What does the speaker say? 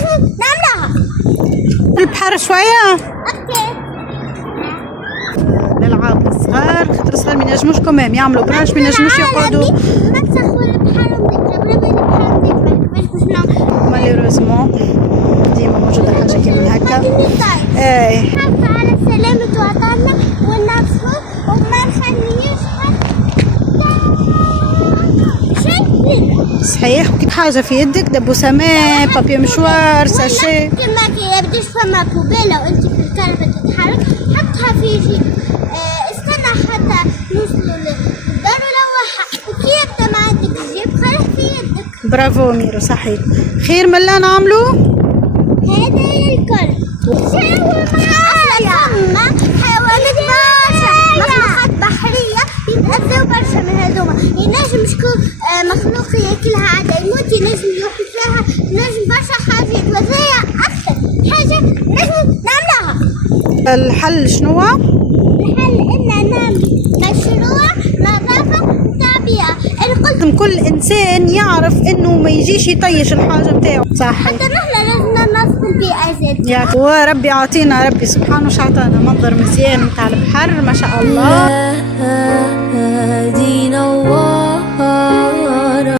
نعملها البحر شويه اوكي. الالعاب الصغار خاطر الصغار ما ينجموش كمان يعملوا برانش، ما ينجموش يقعدوا ما تسخروا البحر ماليروزمون ديما موجوده حاجه كيما هكا. اي حافظ على سلامة وطننا ونفسه وما نخليش شيء. صحيح. وكيف حاجه في يدك دبو سماء بابي مشوار ساشي كما يبديش فما بوبيلة وانت في الكنبة تتحرك حطها في جيب. استنى حتى نوصلوا للدار ولوحها وكي يبدا ما عندك جيب خليه في يدك. برافو ميرو صحيح. خير من لا نعملوا هذا الكل شاور معايا. ثم حيوانات برشا مخلوقات بحرية يتأذوا برشا من هذوما. ينجم شكون مخلوق ياكلها عادة يموت، ينجم يوحي فيها، ينجم برشا حاجات. وهذايا أكثر حاجة نجم نعملها. الحل شنو؟ الحل إن نعمل مشروع نظافة نتاع بيئة. أنا قلت كل انسان يعرف انه ما يجيش يطيش الحاجه نتاعو. صح. حتى نحن لازم ننظف البيئة زاد. يا وربي يعطينا ربي سبحانه وتعالى منظر مزيان نتاع البحر ما شاء الله. هدينا الله